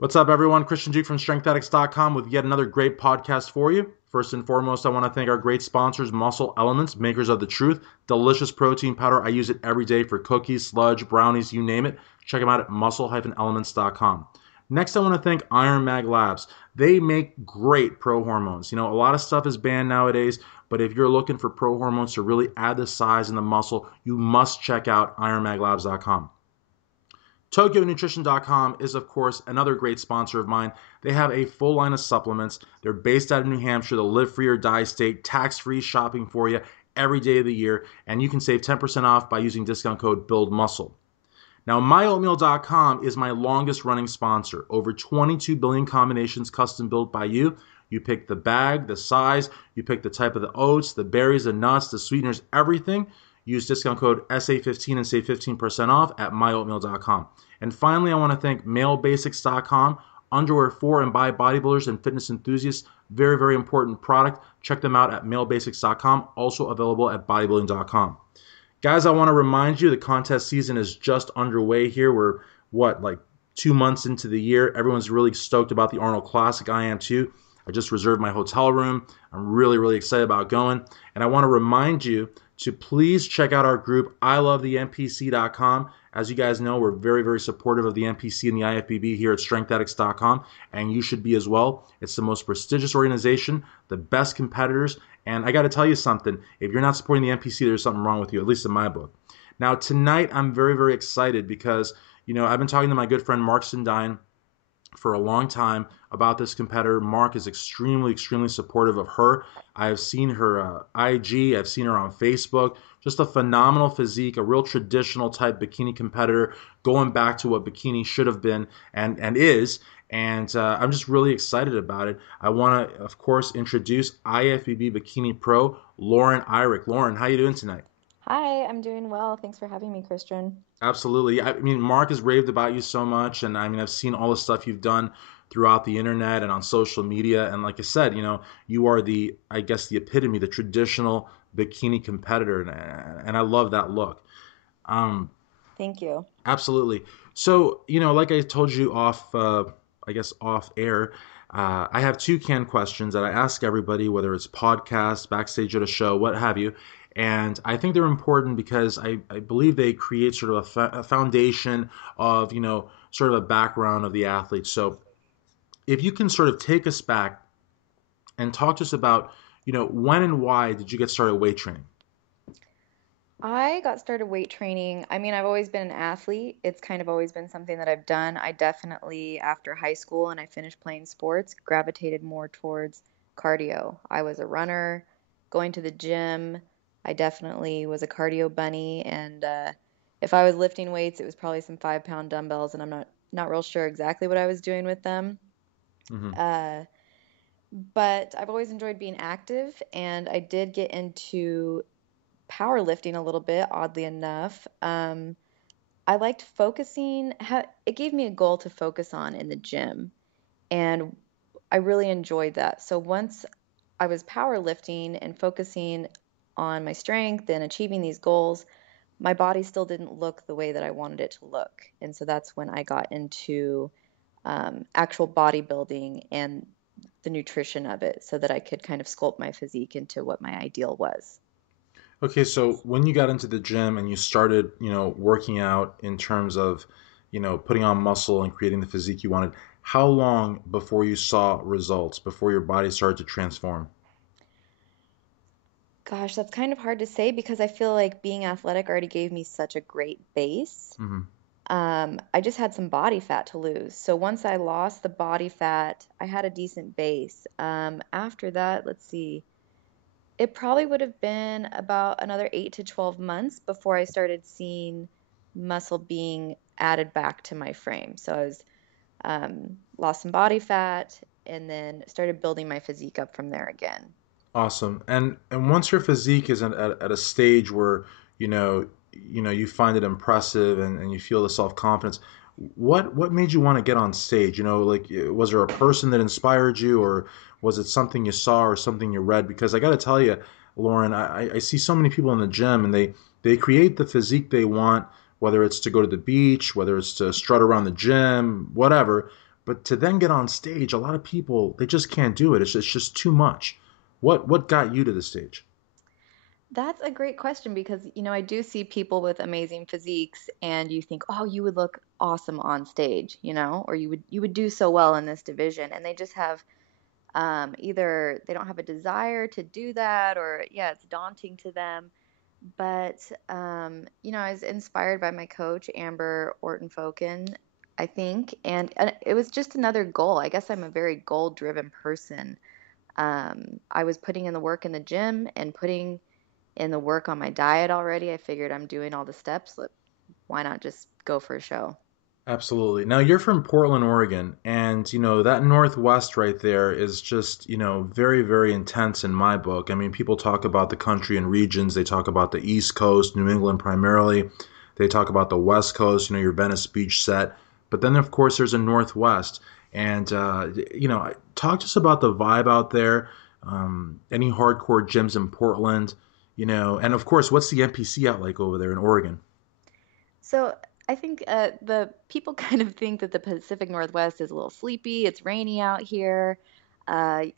What's up, everyone? Christian Duke from StrengthAddicts.com with yet another great podcast for you. First and foremost, I want to thank our great sponsors, Muscle Elements, makers of the truth, delicious protein powder. I use it every day for cookies, sludge, brownies, you name it. Check them out at muscle-elements.com. Next, I want to thank Iron Mag Labs. They make great pro hormones. You know, a lot of stuff is banned nowadays, but if you're looking for pro hormones to really add the size and the muscle, you must check out ironmaglabs.com. TokyoNutrition.com is, of course, another great sponsor of mine. They have a full line of supplements. They're based out of New Hampshire, the live free or die state, tax-free shopping for you every day of the year, and you can save 10% off by using discount code BUILDMUSCLE. Now, MyOatmeal.com is my longest running sponsor. Over 22 billion combinations custom built by you. You pick the bag, the size, you pick the type of the oats, the berries, the nuts, the sweeteners, everything. Use discount code SA15 and save 15% off at myoatmeal.com. And finally, I want to thank malebasics.com, underwear for and by bodybuilders and fitness enthusiasts. Very, very important product. Check them out at malebasics.com, also available at bodybuilding.com. Guys, I want to remind you the contest season is just underway here. We're, like 2 months into the year. Everyone's really stoked about the Arnold Classic. I am too. I just reserved my hotel room. I'm really, really excited about going. And I want to remind you to please check out our group, ilovethempc.com. As you guys know, we're very, very supportive of the NPC and the IFBB here at StrengthAddicts.com, and you should be as well. It's the most prestigious organization, the best competitors, and I got to tell you something. If you're not supporting the NPC, there's something wrong with you, at least in my book. Now, tonight, I'm very, very excited because, I've been talking to my good friend Mark Sindine for a long time about this competitor. Mark is extremely, extremely supportive of her. I have seen her IG. I've seen her on Facebook. Just a phenomenal physique, a real traditional type bikini competitor, going back to what bikini should have been and is. And I'm just really excited about it. I want to, of course, introduce IFBB Bikini Pro, Lauren Irick. Lauren, how you doing tonight? Hi, I'm doing well. Thanks for having me, Christian. Absolutely. I mean, Mark has raved about you so much, and I mean, I've seen all the stuff you've done throughout the internet and on social media. And like I said, you are I guess, the epitome, the traditional bikini competitor, and I love that look. Um, Thank you. Absolutely. So, like I told you I guess off air, I have two canned questions that I ask everybody, whether it's podcast, backstage at a show, what have you. And I think they're important because I believe they create sort of a foundation of, sort of a background of the athlete. So if you can sort of take us back and talk to us about, when and why did you get started weight training? I got started weight training. I mean, I've always been an athlete. It's kind of always been something that I've done. I definitely, after high school and I finished playing sports, gravitated more towards cardio. I was a runner, going to the gym. I definitely was a cardio bunny, and if I was lifting weights, it was probably some 5 pound dumbbells, and I'm not real sure exactly what I was doing with them. Hmm. Uh, but I've always enjoyed being active, and I did get into powerlifting a little bit, oddly enough. I liked focusing, it gave me a goal to focus on in the gym, and I really enjoyed that. So once I was powerlifting and focusing on my strength and achieving these goals, my body still didn't look the way that I wanted it to look. And so that's when I got into actual bodybuilding and the nutrition of it so that I could kind of sculpt my physique into what my ideal was. Okay, so when you got into the gym and you started, working out in terms of, putting on muscle and creating the physique you wanted, how long before you saw results, before your body started to transform? Gosh, that's kind of hard to say because I feel like being athletic already gave me such a great base. Hmm. I just had some body fat to lose. So once I lost the body fat, I had a decent base. After that, let's see, it probably would have been about another 8 to 12 months before I started seeing muscle being added back to my frame. So I was lost some body fat and then started building my physique up from there again. Awesome. And once your physique is at a stage where, you find it impressive and you feel the self-confidence, what made you want to get on stage? Like was there a person that inspired you, or was it something you saw or something you read? Because I got to tell you, Lauren, I see so many people in the gym and they create the physique they want, whether it's to go to the beach, whether it's to strut around the gym, whatever. But to then get on stage, a lot of people they just can't do it. It's just too much. What got you to the stage? That's a great question because, I do see people with amazing physiques and you think, "Oh, you would look awesome on stage," or you would do so well in this division and they just have either they don't have a desire to do that or yeah, it's daunting to them. But I was inspired by my coach, Amber Orton Foken, I think, and it was just another goal. I guess I'm a very goal-driven person. I was putting in the work in the gym and putting in the work on my diet already. I figured I'm doing all the steps. Why not just go for a show? Absolutely. Now you're from Portland, Oregon, and that Northwest right there is just, very, very intense in my book. I mean, people talk about the country in regions. They talk about the East Coast, New England primarily. They talk about the West Coast, your Venice Beach set. But then, of course, there's a Northwest. And, talk to us about the vibe out there. Any hardcore gyms in Portland, and of course, what's the NPC out like over there in Oregon? So I think the people kind of think that the Pacific Northwest is a little sleepy. It's rainy out here. A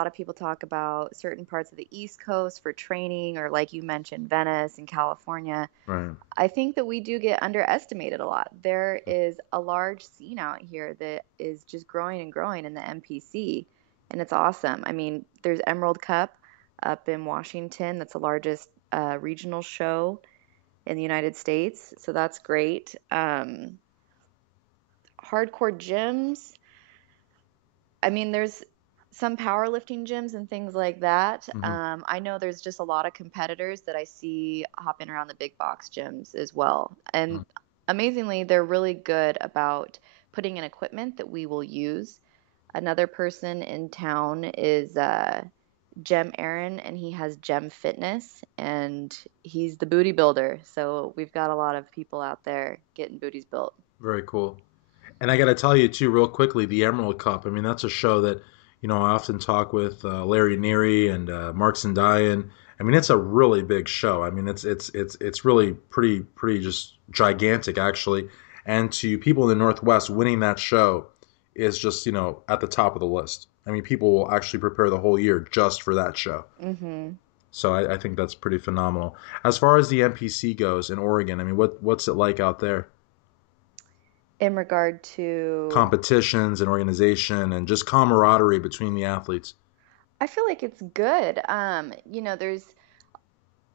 lot of people talk about certain parts of the East Coast for training, or like you mentioned, Venice and California. Right. I think that we do get underestimated a lot. There is a large scene out here that is just growing and growing in the NPC, and it's awesome. I mean, there's Emerald Cup up in Washington. That's the largest regional show in the United States, so that's great. Hardcore gyms. I mean, there's some powerlifting gyms and things like that. Hmm. I know there's just a lot of competitors that I see hopping around the big box gyms as well. And amazingly, they're really good about putting in equipment that we will use. Another person in town is Gem Aaron, and he has Gem Fitness, and he's the booty builder. So we've got a lot of people out there getting booties built. Very cool. And I got to tell you too, real quickly, the Emerald Cup. I mean, that's a show that I often talk with Larry Neary and Mark Sandayan. I mean, it's a really big show. I mean, it's really pretty just gigantic actually. And to people in the Northwest, winning that show is just at the top of the list. I mean, people will actually prepare the whole year just for that show. Hmm. So I think that's pretty phenomenal. As far as the NPC goes in Oregon, I mean, what's it like out there? In regard to, Competitions and organization and just camaraderie between the athletes. I feel like it's good. There's,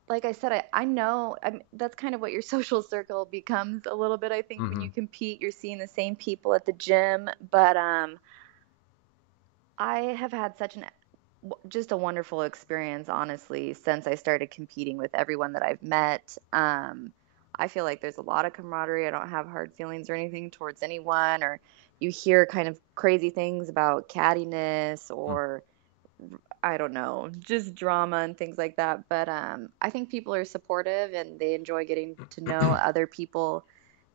like I said, I know that's kind of what your social circle becomes a little bit. I think when Hmm. you compete, you're seeing the same people at the gym, but I have had such an just a wonderful experience, honestly, since I started competing with everyone that I've met. I feel like there's a lot of camaraderie. I don't have hard feelings or anything towards anyone, or you hear kind of crazy things about cattiness or I don't know, just drama and things like that. But I think people are supportive and they enjoy getting to know other people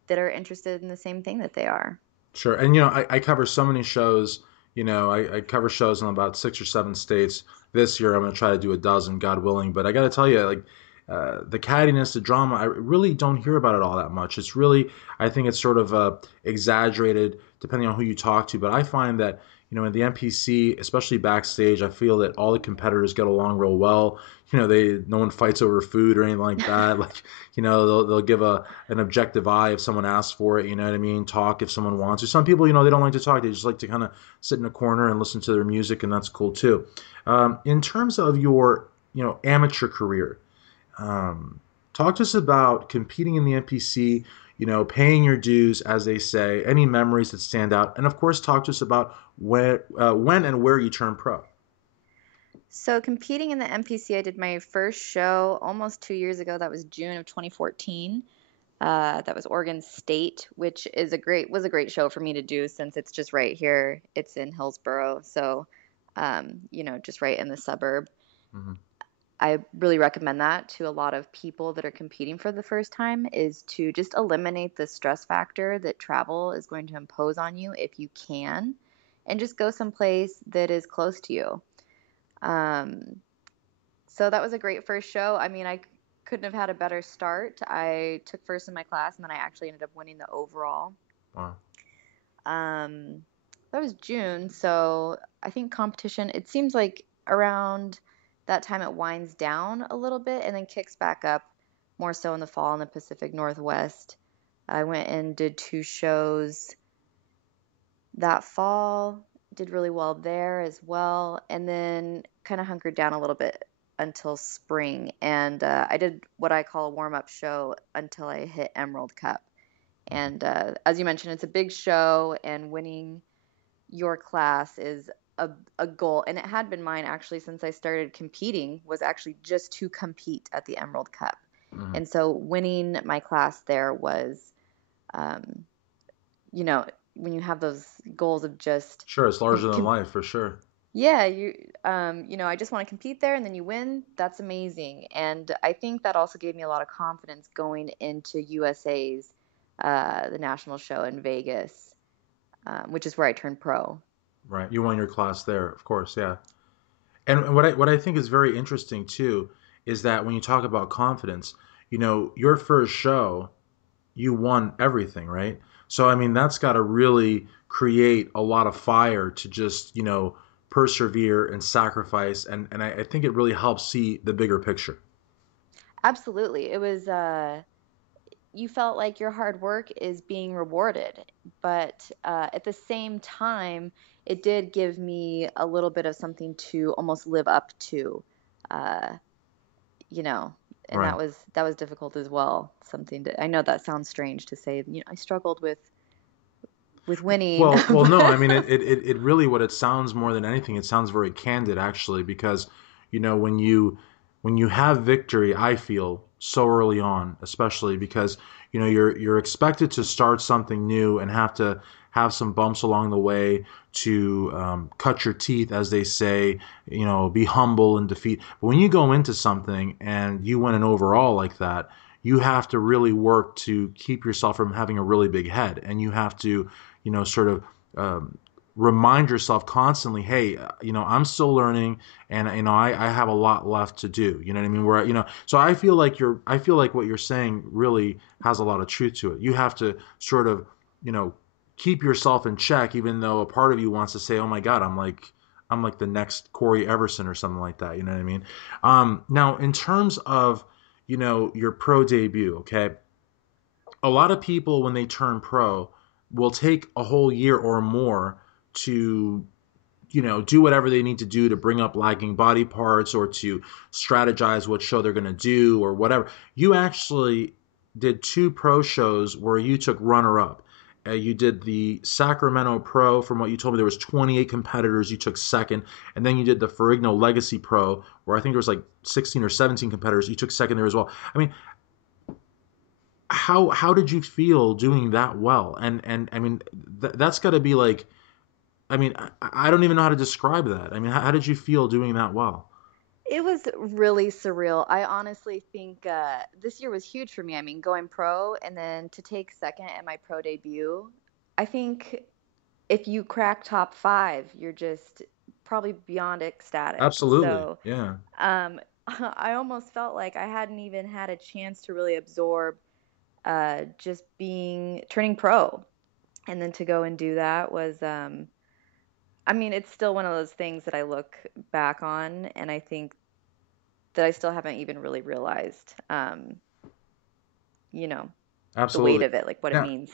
that are interested in the same thing that they are. Sure. And I cover so many shows. I cover shows in about 6 or 7 states. This year, I'm going to try to do a dozen, God willing. But I got to tell you, like the cattiness, the drama, I really don't hear about it all that much. It's really, I think it's sort of exaggerated depending on who you talk to. But I find that in the NPC, especially backstage, I feel that all the competitors get along real well. No one fights over food or anything like that. Like, they'll give an objective eye if someone asks for it. You know what I mean? Talk if someone wants to. Some people, they don't like to talk. They just like to kind of sit in a corner and listen to their music, and that's cool too. In terms of your, amateur career, talk to us about competing in the NPC. Paying your dues, as they say. Any memories that stand out, and of course, talk to us about when and where you turn pro. So competing in the MPC, I did my first show almost 2 years ago. That was June of 2014. That was Oregon State, which was a great show for me to do since it's just right here. It's in Hillsboro, so just right in the suburb. Hmm. I really recommend that to a lot of people that are competing for the first time is to just eliminate the stress factor that travel is going to impose on you if you can, and just go someplace that is close to you. Um, so that was a great first show. I mean, I couldn't have had a better start. I took first in my class, and then I actually ended up winning the overall. Wow. Um, that was June, so I think competition, it seems like around that time it winds down a little bit and then kicks back up more so in the fall in the Pacific Northwest. I went and did 2 shows that fall, did really well there as well, and then kind of hunkered down a little bit until spring. And I did what I call a warm-up show until I hit Emerald Cup. And as you mentioned, it's a big show, and winning your class is a goal. And it had been mine actually since I started competing, was actually just to compete at the Emerald Cup. Mhm. And so winning my class there was, um, you know, when you have those goals of just, Sure, it's larger than com- life for sure. yeah, I just want to compete there and then you win. That's amazing. And I think that also gave me a lot of confidence going into USA's, the national show in Vegas, which is where I turned pro. Right. You won your class there, of course, yeah. And what I think is very interesting too is that when you talk about confidence, your first show, you won everything, right? So I mean, that's got to really create a lot of fire to just, persevere and sacrifice, and I think it really helps see the bigger picture. Absolutely. It was, you felt like your hard work is being rewarded, but at the same time, it did give me a little bit of something to almost live up to, uh, you know, and Right. that was difficult as well. Something to, I know that sounds strange to say, I struggled with winning, Well, no, I but mean, it really, what it sounds more than anything, it sounds very candid actually, because, when you have victory, I feel so early on, especially because, you're expected to start something new and have to have some bumps along the way to cut your teeth, as they say, be humble in defeat. But when you go into something and you win an overall like that, you have to really work to keep yourself from having a really big head, and you have to, sort of remind yourself constantly, hey, I'm still learning, and I have a lot left to do. You know what I mean? So I feel like what you're saying really has a lot of truth to it. You have to sort of, you know, keep yourself in check, even though a part of you wants to say, oh my God, I'm like the next Corey Everson or something like that. You know what I mean? Now, in terms of, your pro debut, okay, a lot of people when they turn pro will take a whole year or more to, do whatever they need to do to bring up lagging body parts or to strategize what show they're going to do or whatever. You actually did 2 pro shows where you took runner up. You did the Sacramento Pro. From what you told me, there was 28 competitors. You took second, and then you did the Ferrigno Legacy Pro, where I think there was like 16 or 17 competitors. You took second there as well. I mean, how did you feel doing that well? And I mean, that's got to be like, I mean, I don't even know how to describe that. I mean, how did you feel doing that well? it was really surreal. I honestly think this year was huge for me. I mean, going pro and then to take second at my pro debut, I think if you crack top five, you're just probably beyond ecstatic. Absolutely, So, yeah, I almost felt like I hadn't even had a chance to really absorb just being turning pro, and then to go and do that was, I mean, it's still one of those things that I look back on, and I think that I still haven't even really realized, you know, the weight absolutely. of it, like what it Now, means.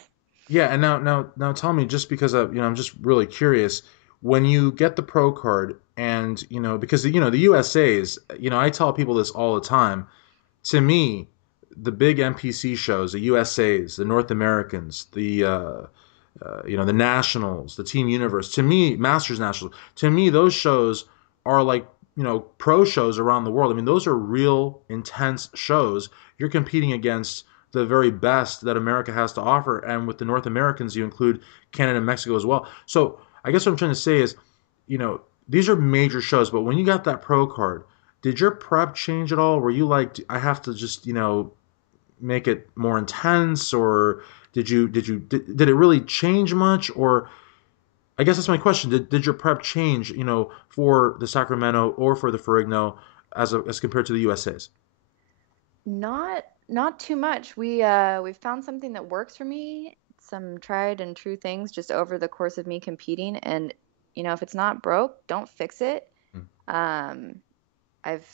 yeah, and now tell me, just because I'm just really curious, when you get the pro card, and because the USA's, I tell people this all the time. To me, the big NPC shows, the USA's, the North Americans, the Nationals, the Team Universe. To me, Masters Nationals. To me, those shows are like, pro shows around the world. I mean, those are real intense shows. You're competing against the very best that America has to offer, and with the North Americans, you include Canada and Mexico as well. So I guess what I'm trying to say is, these are major shows. But when you got that pro card, did your prep change at all? Were you like, I have to just, make it more intense, or did it really change much? Or I guess that's my question. Did your prep change, for the Sacramento or for the Ferrigno as compared to the USA's? Not too much. We found something that works for me. some tried and true things just over the course of me competing. And, if it's not broke, don't fix it. Mm. Um, I've,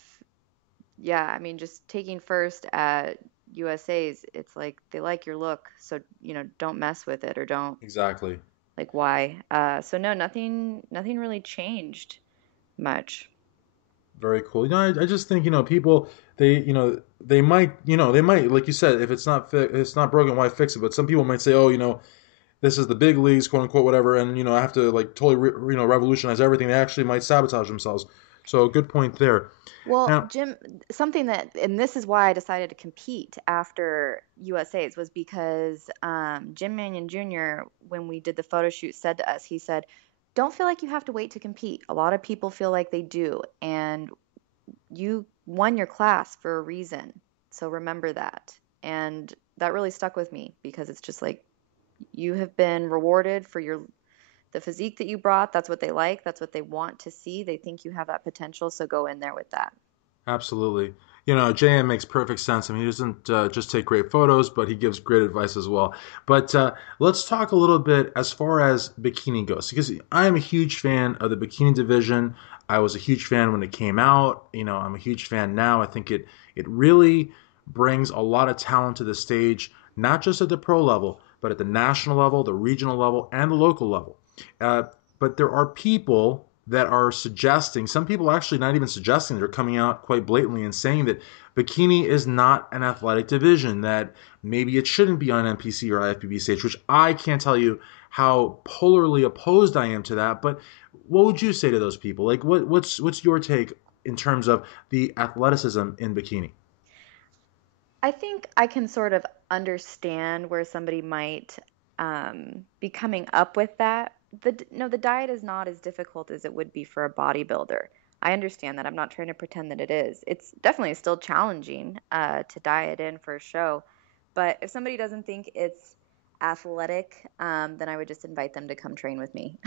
yeah, I mean, just taking first at USA's, it's like they like your look. So, don't mess with it or don't, Exactly. like, why? So no, nothing really changed much. Very cool. I just think, people, they might, like you said, if it's not broken, why fix it? But some people might say, oh, this is the big leagues, quote unquote, whatever, and I have to like totally, revolutionize everything. They actually might sabotage themselves. So good point there. Well, Now, Jim, something that, and this is why I decided to compete after USA's was because Jim Manion Jr., when we did the photo shoot, said to us, he said, don't feel like you have to wait to compete. A lot of people feel like they do, and you won your class for a reason. So remember that. And that really stuck with me because it's just like you have been rewarded for the physique that you brought. That's what they like. That's what they want to see. They think you have that potential. So go in there with that. absolutely. JM makes perfect sense. I mean, he doesn't just take great photos, but he gives great advice as well. But let's talk a little bit as far as bikini goes, because I am a huge fan of the bikini division. I was a huge fan when it came out. I'm a huge fan now. I think it really brings a lot of talent to the stage, not just at the pro level, but at the national level, the regional level, and the local level. Uh, but there are people that are suggesting, some people actually not even suggesting, they're coming out quite blatantly and saying that bikini is not an athletic division, that maybe it shouldn't be on NPC or IFBB stage, which I can't tell you how polarly opposed I am to that. But what would you say to those people? Like, what's your take in terms of the athleticism in bikini? I think I can sort of understand where somebody might be coming up with that. No, the diet is not as difficult as it would be for a bodybuilder. I understand that. I'm not trying to pretend that it is. It's definitely still challenging to diet in for a show. But if somebody doesn't think it's athletic, then I would just invite them to come train with me.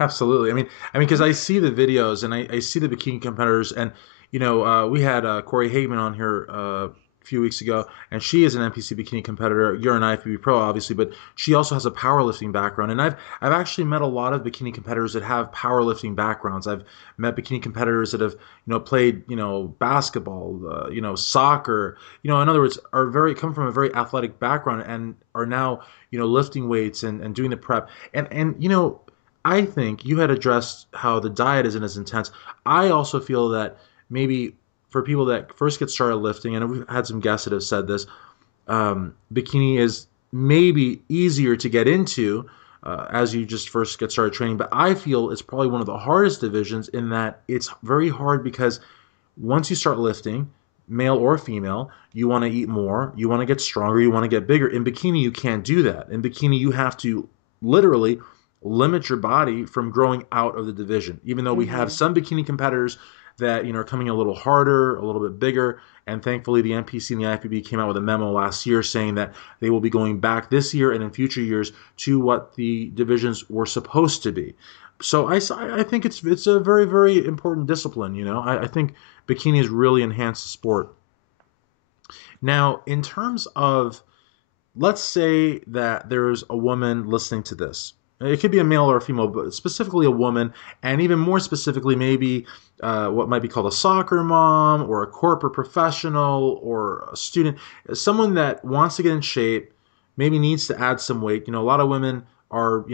Absolutely. Because I see the videos and I see the bikini competitors, and we had Corey Hageman on here a few weeks ago, and she is an NPC bikini competitor. You're an IFBB pro, obviously, but she also has a powerlifting background. And I've actually met a lot of bikini competitors that have powerlifting backgrounds. I've met bikini competitors that have played basketball, soccer. In other words, are very come from a very athletic background and are now lifting weights and doing the prep. And I think you had addressed how the diet isn't as intense. I also feel that maybe for people that first get started lifting, and we've had some guests that have said this, bikini is maybe easier to get into as you just first get started training. But I feel it's probably one of the hardest divisions in that it's very hard because once you start lifting, male or female, you want to eat more, you want to get stronger, you want to get bigger. In bikini, you can't do that. In bikini, you have to literally limit your body from growing out of the division. Even though we have Hmm. some bikini competitors that are coming a little harder, a little bit bigger, and thankfully the NPC and the IFBB came out with a memo last year saying that they will be going back this year and in future years to what the divisions were supposed to be. So I think it's a very, very important discipline. I think bikini has really enhanced the sport. Now, in terms of, let's say that there's a woman listening to this. It could be a male or a female, but specifically a woman, and even more specifically, maybe what might be called a soccer mom or a corporate professional or a student, someone that wants to get in shape, maybe needs to add some weight. A lot of women are,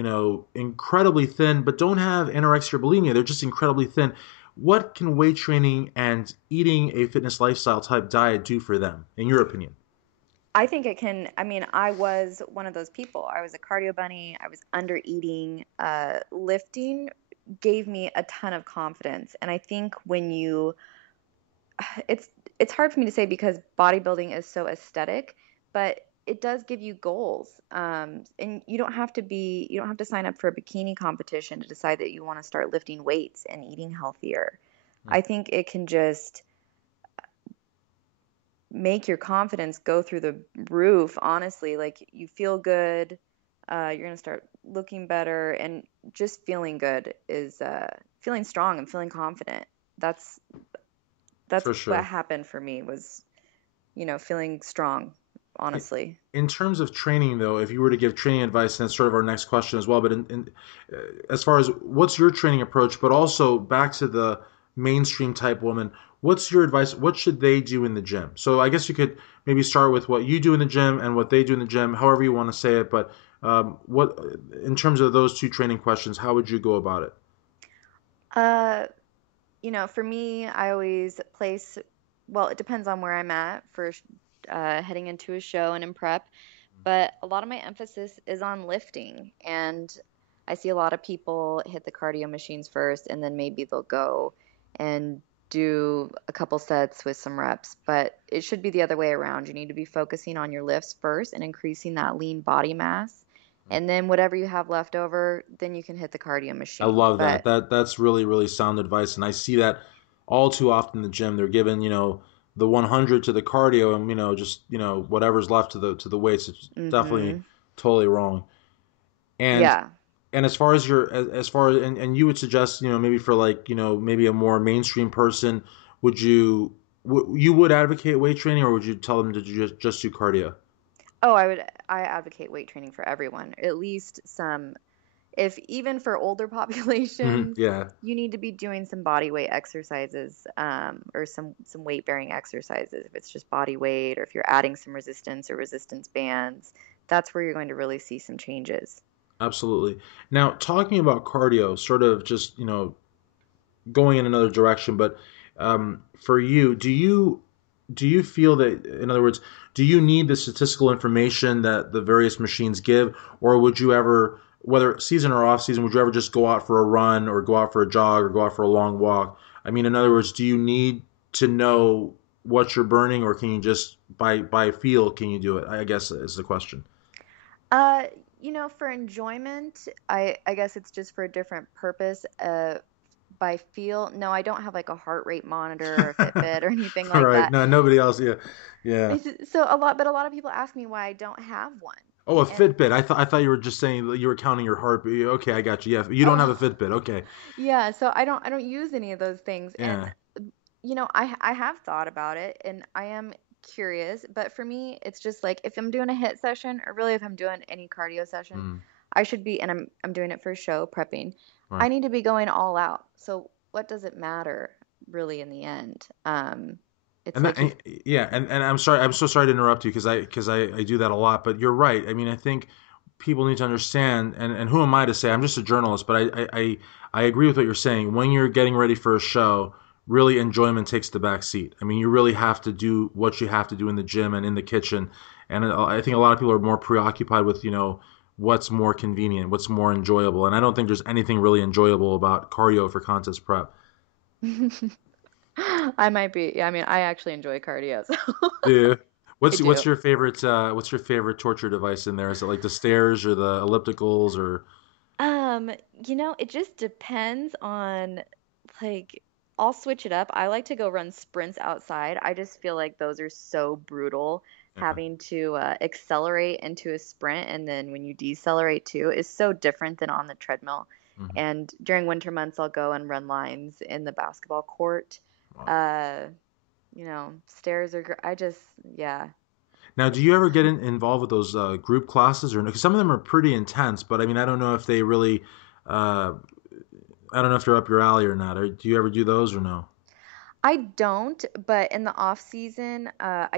incredibly thin, but don't have anorexia or bulimia. They're just incredibly thin. What can weight training and eating a fitness lifestyle type diet do for them, in your opinion? I think it can. I mean, I was one of those people. I was a cardio bunny. I was under eating. Lifting gave me a ton of confidence. And I think when it's it's hard for me to say because bodybuilding is so aesthetic, but it does give you goals. And you don't have to sign up for a bikini competition to decide that you want to start lifting weights and eating healthier. I think it can just make your confidence go through the roof, honestly. Like you feel good, you're going to start looking better, and just feeling good is feeling strong and feeling confident. That's that's For what sure. happened for me was, feeling strong. honestly. In terms of training, though, if you were to give training advice, and that's sort of our next question as well, but as far as what's your training approach, but also back to the mainstream type woman, what's your advice? What should they do in the gym? So I guess you could maybe start with what you do in the gym and what they do in the gym, however you want to say it. But what, in terms of those two training questions, how would you go about it? Uh, for me, I always place, well, it depends on where I'm at for heading into a show and in prep, but a lot of my emphasis is on lifting. And I see a lot of people hit the cardio machines first, and then maybe they'll go and do a couple sets with some reps. But it should be the other way around. You need to be focusing on your lifts first and increasing that lean body mass. And then whatever you have left over, then you can hit the cardio I machine. love that. But That's really really sound advice, and I see that all too often in the gym. They're given the 100 to the cardio, and just whatever's left to the weights. It's definitely hmm totally wrong. And yeah. and as far as as far as and you would suggest maybe for like maybe a more mainstream person, would you would advocate weight training, or would you tell them to just do cardio? Oh, I advocate weight training for everyone. At least some, if even for older populations, Yeah, you need to be doing some body weight exercises, or some weight bearing exercises. If it's just body weight, or if you're adding some resistance or resistance bands, that's where you're going to really see some changes. absolutely. Now, talking about cardio, sort of just going in another direction, but for you, do you feel that, in other words, do you need the statistical information that the various machines give, or would you ever, whether season or off season, would you ever just go out for a run or go out for a jog or go out for a long walk? I mean, in other words, do you need to know what you're burning, or can you just by feel can you do it? I guess is the question. Uh, for enjoyment, I guess it's just for a different purpose. By feel, no, I don't have like a heart rate monitor or a Fitbit or anything All like right, that. no, nobody else. Yeah, yeah. So a lot of people ask me why I don't have one. Oh, a And Fitbit. I thought you were just saying that you were counting your heartbeat. Okay, I got you. Yeah, you don't have a oh, Fitbit. Okay. yeah, so I don't use any of those things. And Yeah. I have thought about it and I am curious, but for me it's just like if I'm doing a hit session or really if I'm doing any cardio session, Mm, I should be, and I'm doing it for a show, prepping. right. I need to be going all out. So what does it matter really in the end? It's And that, like you. yeah, and I'm sorry, I'm so sorry to interrupt you because I do that a lot. But you're right. I mean, I think people need to understand. And who am I to say? I'm just a journalist, but I agree with what you're saying. When you're getting ready for a show, really enjoyment takes the back seat. I mean, you really have to do what you have to do in the gym and in the kitchen. And I think a lot of people are more preoccupied with what's more convenient, what's more enjoyable. And I don't think there's anything really enjoyable about cardio for contest prep. I might be. Yeah, I mean, I actually enjoy cardio, so Yeah. I What's do. your favorite torture device in there? Is it like the stairs or the ellipticals or Um, it just depends on like I'll switch it up. I like to go run sprints outside. I just feel like those are so brutal. yeah. Having to accelerate into a sprint and then when you decelerate too is so different than on the treadmill. Mhm. And during winter months, I'll go and run lines in the basketball court. Wow. Uh, stairs are I just, yeah. Now, do you ever get involved with those group classes or no? Because some of them are pretty intense, but I mean, I don't know if they really, uh, I don't know if they're up your alley or not. Or do you ever do those or no? I don't, but in the off season, I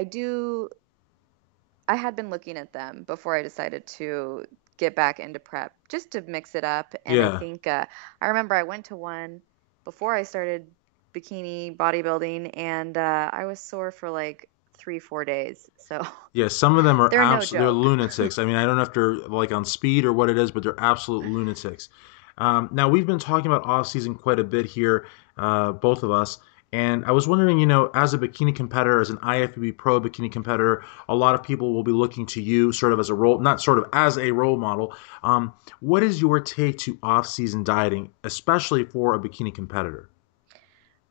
had been looking at them before I decided to get back into prep just to mix it up. And I Yeah, think I remember I went to one before I started bikini bodybuilding, and I was sore for like 3, 4 days. So yeah. Some of them are they're no they're joke. lunatics. I mean, I don't know if they're like on speed or what it is, but they're absolute lunatics. Now we've been talking about off season quite a bit here, both of us. And I was wondering, as a bikini competitor, as an IFBB pro bikini competitor, a lot of people will be looking to you sort of as a role, not sort of as a role model. What is your take to off-season dieting, especially for a bikini competitor?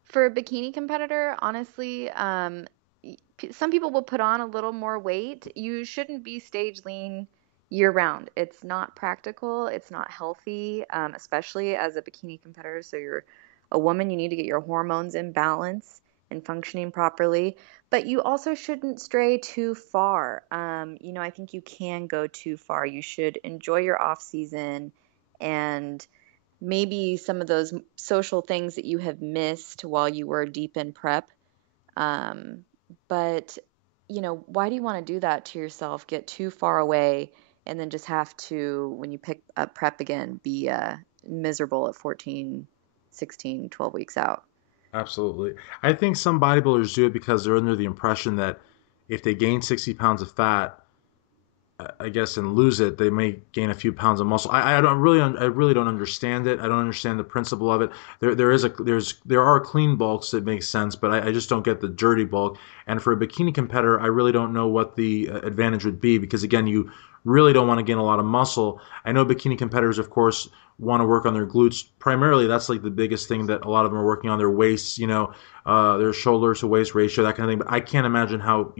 For a bikini competitor, honestly, some people will put on a little more weight. You shouldn't be stage lean year round. It's not practical. It's not healthy, especially as a bikini competitor. So you're a woman, you need to get your hormones in balance. and functioning properly. But you also shouldn't stray too far. I think you can go too far. You should enjoy your off season and maybe some of those social things that you have missed while you were deep in prep. Um, but, why do you want to do that to yourself? Get too far away and then just have to, when you pick up prep again, be miserable at 14, 16, 12 weeks out. Absolutely. I think some bodybuilders do it because they're under the impression that if they gain 60 pounds of fat, I guess, and lose it, they may gain a few pounds of muscle. I really don't understand it. I don't understand the principle of it. There are clean bulks that make sense, but I just don't get the dirty bulk. And for a bikini competitor, I really don't know what the advantage would be because again, you really don't want to gain a lot of muscle. I know bikini competitors, of course, want to work on their glutes primarily. That's like the biggest thing that a lot of them are working on, their waists, their shoulder to waist ratio, that kind of thing. But I can't imagine how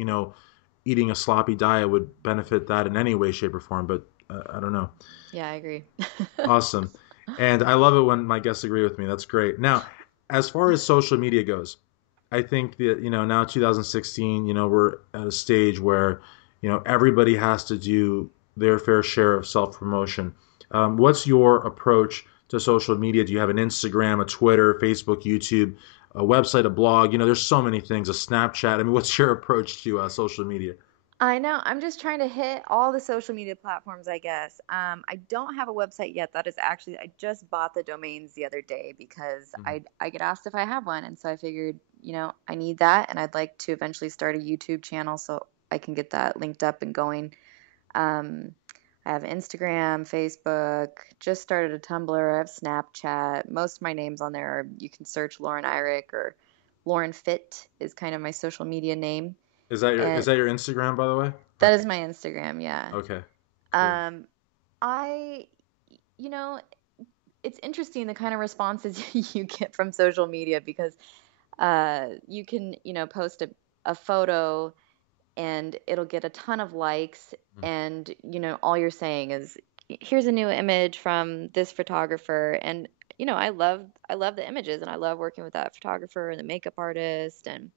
eating a sloppy diet would benefit that in any way, shape, or form. But I don't know. Yeah, I agree. Awesome. And I love it when my guests agree with me. That's great. Now, as far as social media goes, I think that, now 2016, we're at a stage where, everybody has to do their fair share of self-promotion. What's your approach to social media? Do you have an Instagram, a Twitter, Facebook, YouTube, a website, a blog? There's so many things, a Snapchat. I mean, what's your approach to social media? I know. I'm just trying to hit all the social media platforms, I guess. I don't have a website yet. That is actually, I just bought the domains the other day because Mhm. I get asked if I have one. And so I figured, I need that. And I'd like to eventually start a YouTube channel so I can get that linked up and going. Um, I have Instagram, Facebook, just started a Tumblr, I have Snapchat. Most of my names on there are, you can search Lauren Irick or Lauren Fit is kind of my social media name. Is And that your Instagram, by the way? that is my Instagram, yeah. Okay, cool. Um, I, you know, it's interesting the kind of responses you get from social media because you can, post a photo and it'll get a ton of likes and, all you're saying is here's a new image from this photographer and I love the images and I love working with that photographer and the makeup artist and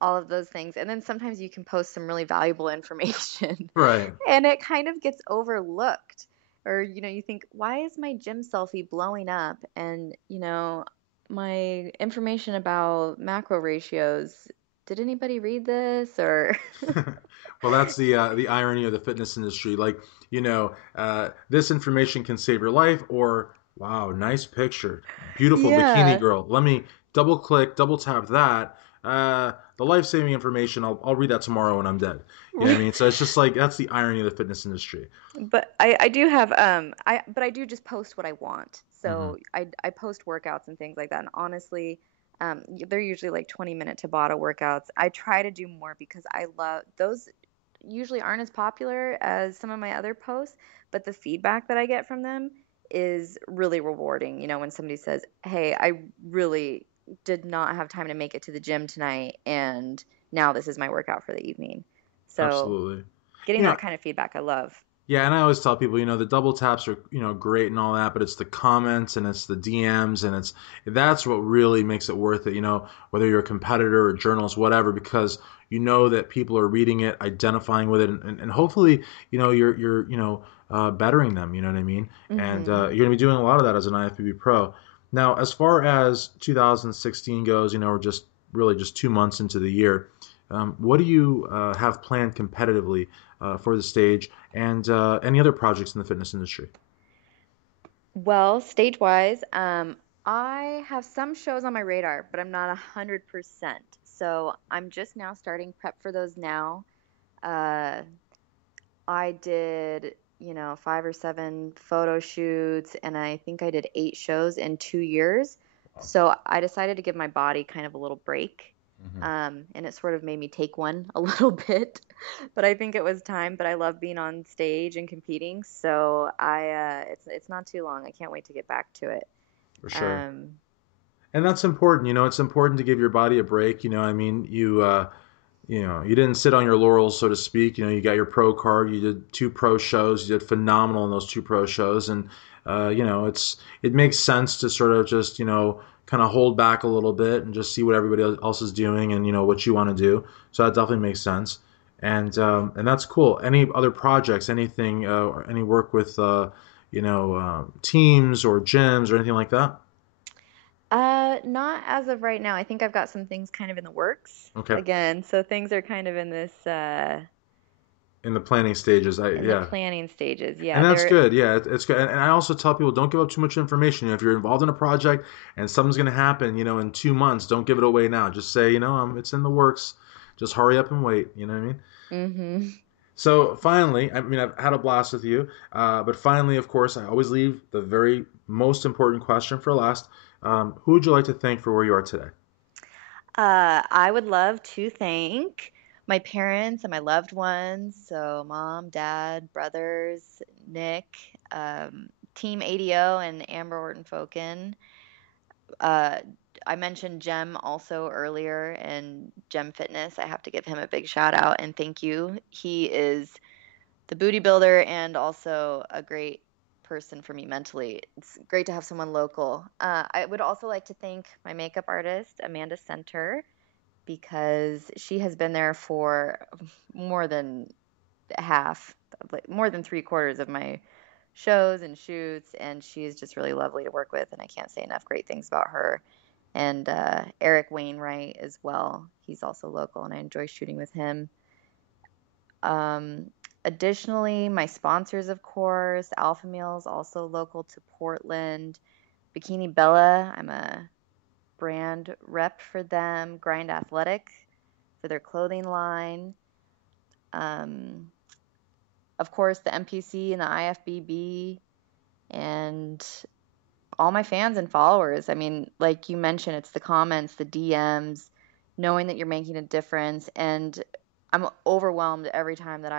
all of those things. And then sometimes you can post some really valuable information Right. and it kind of gets overlooked. Or, you think, why is my gym selfie blowing up? And, my information about macro ratios, did anybody read this? Or, Well, that's the irony of the fitness industry. Like, this information can save your life, or wow, nice picture, beautiful bikini yeah. girl. Let me double click, double tap that. The life saving information. I'll read that tomorrow when I'm dead. You know what I mean? So it's just like that's the irony of the fitness industry. But I do have I do just post what I want. Hmm. So I post workouts and things like that. And honestly, they're usually like 20-minute Tabata workouts. I try to do more because I love those usually aren't as popular as some of my other posts, but the feedback that I get from them is really rewarding. When somebody says, "Hey, I really did not have time to make it to the gym tonight and now this is my workout for the evening." So, Absolutely. getting You know, that kind of feedback I love. Yeah, and I always tell people, the double taps are, great and all that, but it's the comments and it's the DMs and that's what really makes it worth it, whether you're a competitor or journalist, whatever, because you know that people are reading it, identifying with it, and hopefully, you're bettering them, you know what I mean? And Mhm. you're going to be doing a lot of that as an IFBB pro. Now, as far as 2016 goes, we're just really just 2 months into the year. What do you have planned competitively for the stage and any other projects in the fitness industry? Well, stage-wise, I have some shows on my radar, but I'm not 100%. So I'm just now starting prep for those now. Uh, I did, 5 or 7 photo shoots, and I think I did 8 shows in 2 years. So I decided to give my body kind of a little break. Hmm. And it sort of made me take one a little bit, but I think it was time. But I love being on stage and competing, so it's not too long. I can't wait to get back to it. For sure. Um, And that's important. It's important to give your body a break. I mean, you didn't sit on your laurels, so to speak. You got your pro card. You did 2 pro shows. You did phenomenal in those 2 pro shows, and it makes sense to sort of just kind of hold back a little bit and just see what everybody else is doing and what you want to do. So that definitely makes sense, and that's cool. Any other projects, anything, or any work with teams or gyms or anything like that? Not as of right now. I think I've got some things kind of in the works Okay, again. So things are kind of in this in the planning stages, in the yeah. planning stages. And Yeah, that's they're good. Yeah, it's good. And I also tell people don't give up too much information. If you're involved in a project and something's going to happen, in 2 months, don't give it away now. Just say, it's in the works. Just hurry up and wait. You know what I mean? hmm So finally, I mean, I've had a blast with you. But finally, of course, I always leave the very most important question for last. Who would you like to thank for where you are today? I would love to thank my parents and my loved ones. So, mom, dad, brothers, Nick, Team ADO, and Amber Orton Foken. Uh, I mentioned Jem also earlier, and Jem Fitness. I have to give him a big shout out and thank you. He is the booty builder and also a great person for me mentally. It's great to have someone local. I would also like to thank my makeup artist, Amanda Center, because she has been there for more than half, like more than three-quarters of my shows and shoots, and she is just really lovely to work with, and I can't say enough great things about her. And Eric Wainwright as well. He's also local, and I enjoy shooting with him. Um, Additionally, my sponsors, of course, Alpha Meals, also local to Portland. Bikini Bella, I'm a brand rep for them. Grind Athletic for their clothing line. Um, of course, the MPC and the IFBB, and all my fans and followers. I mean, like you mentioned, it's the comments, the DMs, knowing that you're making a difference. And I'm overwhelmed anytime that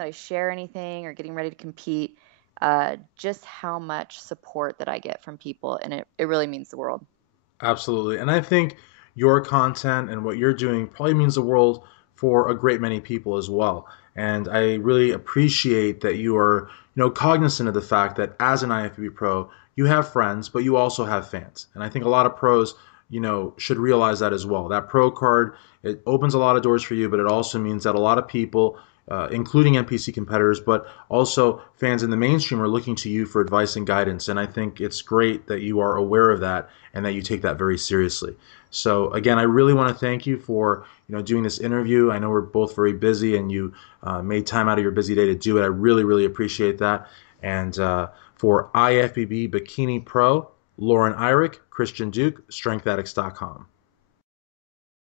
I share anything or getting ready to compete, just how much support that I get from people. And it really means the world. Absolutely. And I think your content and what you're doing probably means the world for a great many people as well. And I really appreciate that you are, cognizant of the fact that as an IFBB pro, you have friends, but you also have fans. And I think a lot of pros, should realize that as well. That pro card, it opens a lot of doors for you, but it also means that a lot of people, including NPC competitors, but also fans in the mainstream are looking to you for advice and guidance. And I think it's great that you are aware of that and that you take that very seriously. So again, I really want to thank you for doing this interview. I know we're both very busy, and you made time out of your busy day to do it. I really, really appreciate that. And for IFBB Bikini Pro, Lauren Irick, Christian Duke, StrengthAddicts.com.